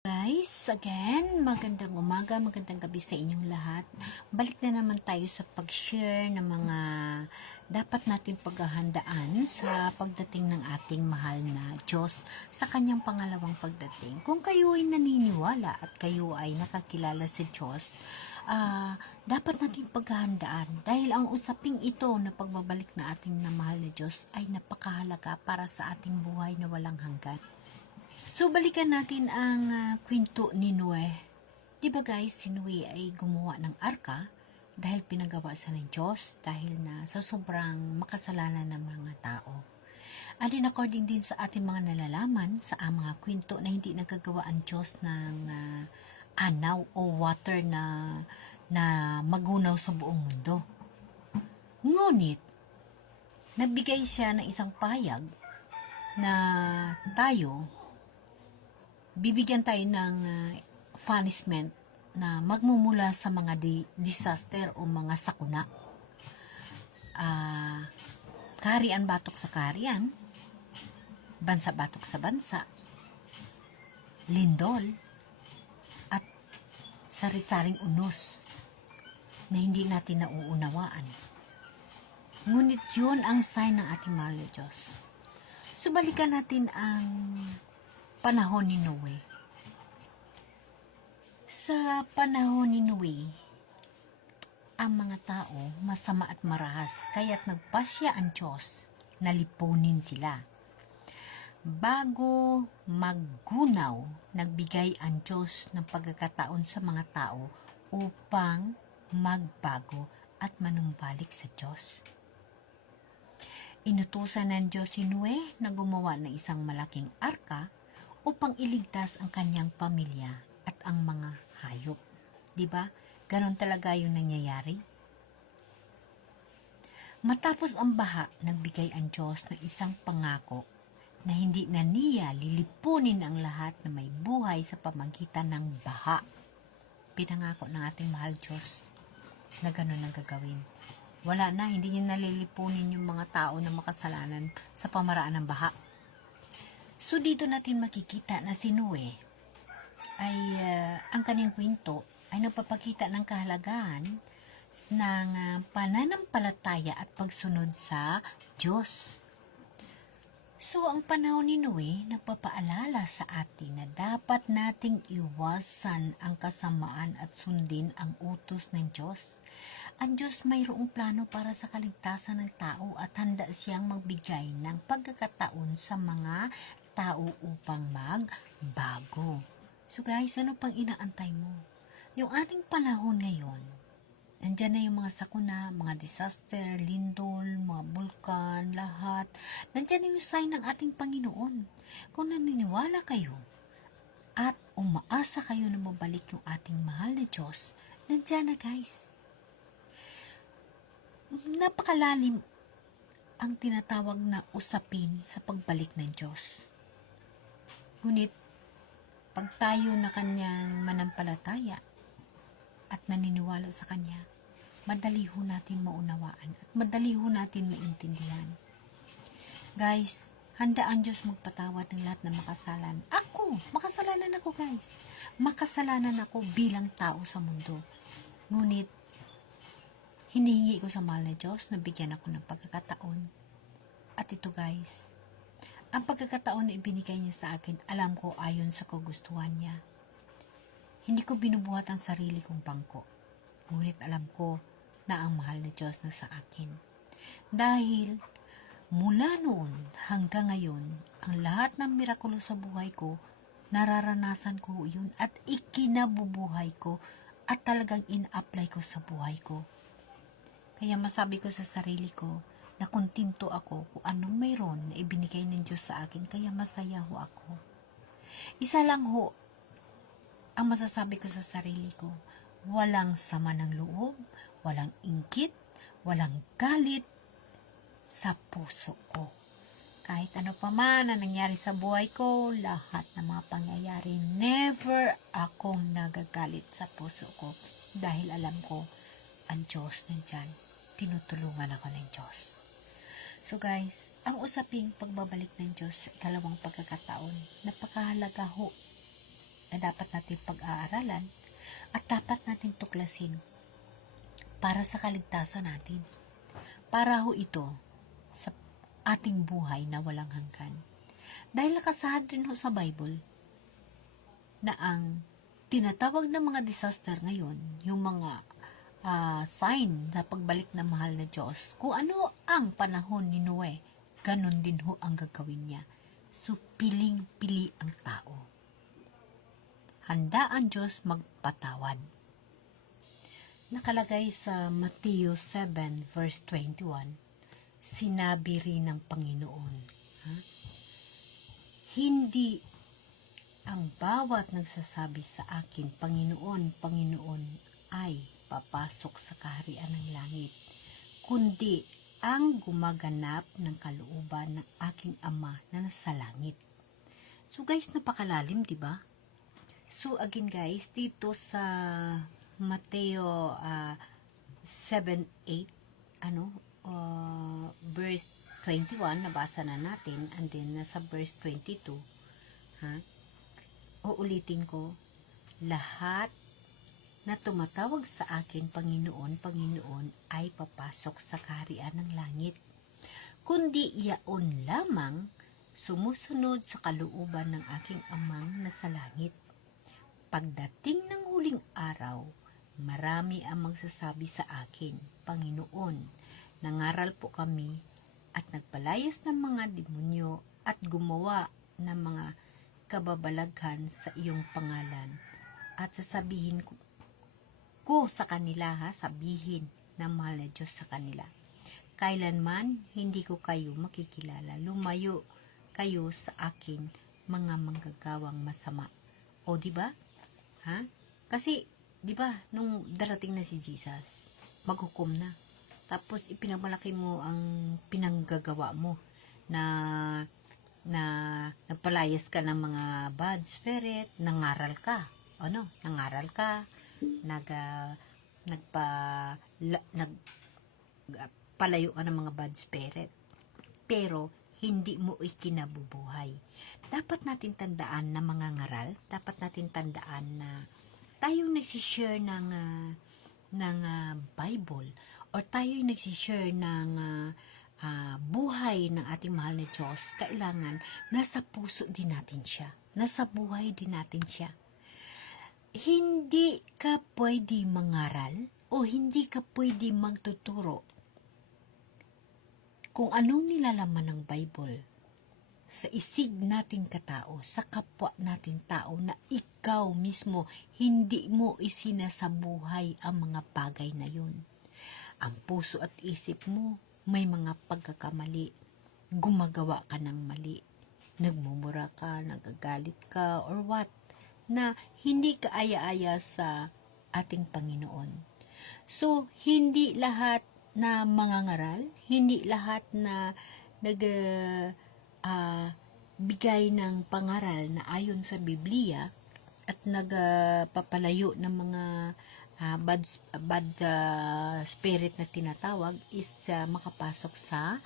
Guys, again, magandang umaga, magandang gabi sa inyong lahat. Balik na naman tayo sa pag-share ng mga dapat natin paghahandaan sa pagdating ng ating mahal na Diyos sa kanyang pangalawang pagdating. Kung kayo ay naniniwala at kayo ay nakakilala sa Diyos, dapat natin paghahandaan dahil ang usaping ito na pagbabalik na ating na mahal na Diyos ay napakahalaga para sa ating buhay na walang hanggan. So, balikan natin ang kwento ni Noe. Diba guys, si Noe ay gumawa ng arka dahil pinagawa sa ng Diyos dahil na sa sobrang makasalanan ng mga tao. And then according din sa ating mga nalalaman sa mga kwento na hindi nagagawa ang Diyos ng anaw o water na magunaw sa buong mundo. Ngunit, nagbigay siya ng isang payag na tayo bibigyan tayo ng punishment na magmumula sa mga disaster o mga sakuna. Kaharian batok sa kaharian, bansa batok sa bansa, lindol, at sari-saring unos na hindi natin nauunawaan. Ngunit yun ang sign ng ating mahal na Diyos. So, balikan natin ang panahon ni Noe. Sa panahon ni Noe, ang mga tao masama at marahas, kaya't nagpasya ang Diyos na lipunin sila. Bago maggunaw, nagbigay ang Diyos ng pagkakataon sa mga tao upang magbago at manumbalik sa Diyos. Inutusan ng Diyos si Noe na gumawa ng isang malaking arka upang iligtas ang kanyang pamilya at ang mga hayop. Diba? Ganon talaga yung nangyayari. Matapos ang baha, nagbigay ang Diyos ng isang pangako na hindi na niya lilipunin ang lahat na may buhay sa pamagitan ng baha. Pinangako ng ating mahal Diyos na ganon ang gagawin. Wala na, hindi niya nalilipunin yung mga tao na makasalanan sa pamaraan ng baha. So, dito natin makikita na si Noe ay ang kanyang kwento ay nagpapakita ng kahalagahan ng pananampalataya at pagsunod sa Diyos. So, ang panahon ni Noe nagpapaalala sa atin na dapat nating iwasan ang kasamaan at sundin ang utos ng Diyos. Ang Diyos mayroong plano para sa kaligtasan ng tao at handa siyang magbigay ng pagkakataon sa mga tao upang magbago. So guys, ano pang inaantay mo? Yung ating panahon ngayon, nandyan na yung mga sakuna, mga disaster, lindol, mga bulkan, lahat. Nandyan na yung sign ng ating Panginoon. Kung naniniwala kayo at umaasa kayo na mabalik yung ating mahal na Diyos, nandyan na guys. Napakalalim ang tinatawag na usapin sa pagbalik ng Diyos. Ngunit, pag tayo na kanyang manampalataya at naniniwala sa kanya, madali ho natin maunawaan at madali ho natin maintindihan. Guys, handa ang Diyos magpatawad ng lahat ng makasalan. Makasalanan ako guys. Makasalanan ako bilang tao sa mundo. Ngunit, hinihingi ko sa mahal na Diyos na bigyan ako ng pagkakataon. At ito guys, ang pagkakataon na ibinigay niya sa akin, alam ko ayon sa kagustuhan niya. Hindi ko binubuhat ang sarili kong bangko. Ngunit alam ko na ang mahal na Diyos na sa akin. Dahil mula noon hanggang ngayon, ang lahat ng mirakulo sa buhay ko, nararanasan ko yun at ikinabubuhay ko at talagang in-apply ko sa buhay ko. Kaya masabi ko sa sarili ko, na kontento ako kung anong mayroon na ibinigay ng Diyos sa akin, kaya masaya ho ako. Isa lang ho, ang masasabi ko sa sarili ko, walang sama ng loob, walang inggit, walang galit sa puso ko. Kahit ano pa man na nangyari sa buhay ko, lahat ng mga pangyayari, never akong nagagalit sa puso ko dahil alam ko, ang Diyos nandyan, tinutulungan ako ng Diyos. So guys, ang usaping pagbabalik ng Diyos sa ikalawang pagkakataon, napakahalaga ho na dapat natin pag-aaralan at dapat natin tuklasin para sa kaligtasan natin. Para ho ito sa ating buhay na walang hanggan. Dahil nakasaad rin ho sa Bible na ang tinatawag ng mga disaster ngayon, yung mga sign na pagbalik ng mahal na Diyos, kung ano ang panahon ni Noe, ganon din ho ang gagawin niya. So, piling-pili ang tao. Handa ang Diyos magpatawad. Nakalagay sa Matthew 7 verse 21, sinabi rin ng Panginoon, hindi ang bawat nagsasabi sa akin, Panginoon, Panginoon, ay papasok sa kaharian ng langit, kundi ang gumaganap ng kalooban ng aking Ama na nasa langit. So guys, napakalalim, di ba? So again guys, dito sa Mateo 7:8, verse 21, nabasa na natin, and then nasa verse 22, uulitin ko, lahat na tumatawag sa akin, Panginoon, Panginoon, ay papasok sa kaharian ng langit, kundi iyaon lamang sumusunod sa kalooban ng aking Amang nasa langit. Pagdating ng huling araw, marami ang magsasabi sa akin, Panginoon, nangaral po kami at nagpalayas ng mga demonyo at gumawa ng mga kababalaghan sa iyong pangalan. At sasabihin ko sa kanila, sabihin ng mahal na Diyos sa kanila, kailanman hindi ko kayo makikilala, lumayo kayo sa akin, mga manggagawang masama. O diba? Kasi diba, nung darating na si Jesus, maghukom na. Tapos ipinamalaki mo ang pinanggagawa mo na nagpalayas ka ng mga bad spirit, nangaral ka. Nangaral ka, nagpalayo ka ng mga bad spirit. Pero hindi mo ikinabubuhay. Dapat natin tandaan na mga ngaral, dapat natin tandaan na tayong nagsishare ng Bible or tayong nagsishare ng buhay ng ating mahal na Diyos, kailangan nasa puso din natin siya. Nasa buhay din natin siya. Hindi ka pwede mangaral o hindi ka pwede magtuturo kung anong nilalaman ng Bible sa isig nating katao, sa kapwa nating tao na ikaw mismo hindi mo isinasabuhay ang mga bagay na yun. Ang puso at isip mo may mga pagkakamali, gumagawa ka ng mali, nagmumura ka, nagagalit ka, or what, na hindi ka aya-aya sa ating Panginoon. So, hindi lahat na mangangaral, hindi lahat na bigay ng pangaral na ayon sa Biblia at nagpapalayo ng mga bad spirit na tinatawag is makapasok sa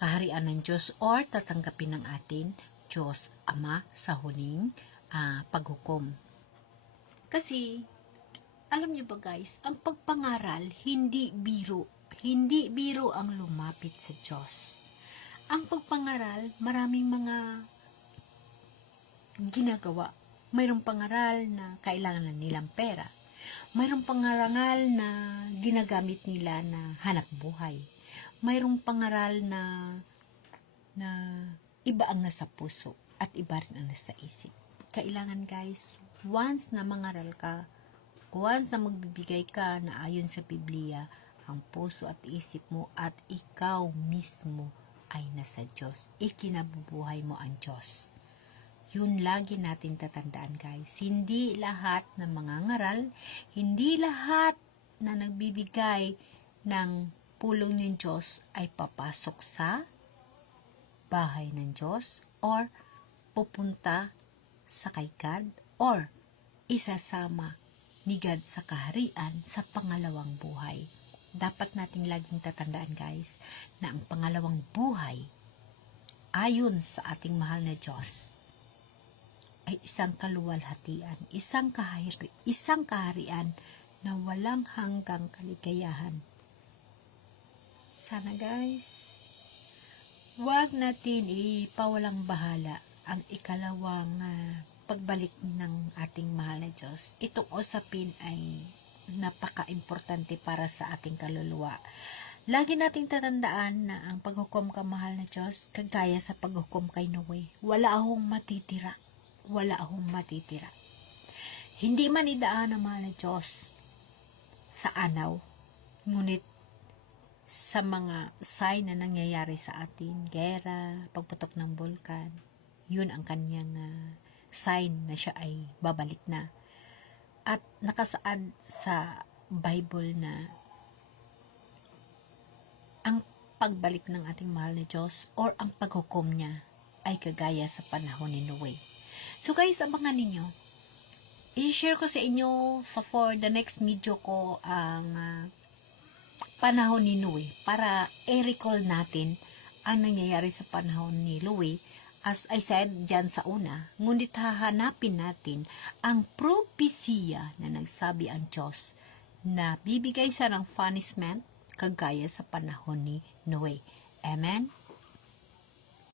kaharian ng Diyos or tatanggapin ng atin Diyos Ama sa huling paghukom. Kasi alam niyo ba guys, ang pagpangaral hindi biro. Hindi biro ang lumapit sa Diyos. Ang pagpangaral, maraming mga ginagawa. Mayroong pangaral na kailangan na nilang pera. Mayroong pangaral na ginagamit nila na hanap buhay. Mayroong pangaral na iba ang nasa puso at iba rin ang nasa isip. Kailangan guys, once na mangaral ka, once na magbibigay ka na ayon sa Biblia, ang puso at isip mo at ikaw mismo ay nasa Diyos. Ikinabubuhay mo ang Diyos. Yun lagi natin tatandaan guys. Hindi lahat ng mga ngaral, hindi lahat na nagbibigay ng pulong ng Diyos ay papasok sa bahay ng Diyos or pupunta sa kay God or isasama ni God sa kaharian sa pangalawang buhay. Dapat nating laging tatandaan guys na ang pangalawang buhay ayon sa ating mahal na Diyos ay isang kaluwalhatian, isang kaharian na walang hanggang kaligayahan. Sana guys, huwag natin ipawalang bahala ang ikalawang pagbalik ng ating mahal na Diyos. Itong usapin ay napaka-importante para sa ating kaluluwa. Lagi nating tatandaan na ang paghukom ka mahal na Diyos, kagaya sa paghukom kay Noe, wala akong matitira. Wala akong matitira. Hindi man idaan ng mahal na Diyos sa anaw, ngunit sa mga sign na nangyayari sa atin, gera, pagputok ng bulkan, yun ang kanyang sign na siya ay babalik na. At nakasaad sa Bible na ang pagbalik ng ating mahal na Diyos or ang paghukom niya ay kagaya sa panahon ni Noe. So guys, abangan ninyo. I-share ko sa inyo for the next video ko ang panahon ni Noe para i-recall natin ang nangyayari sa panahon ni Noe. As I said dyan sa una, ngunit hahanapin natin ang propesya na nagsabi ang Diyos na bibigay siya ng punishment kagaya sa panahon ni Noe. Amen?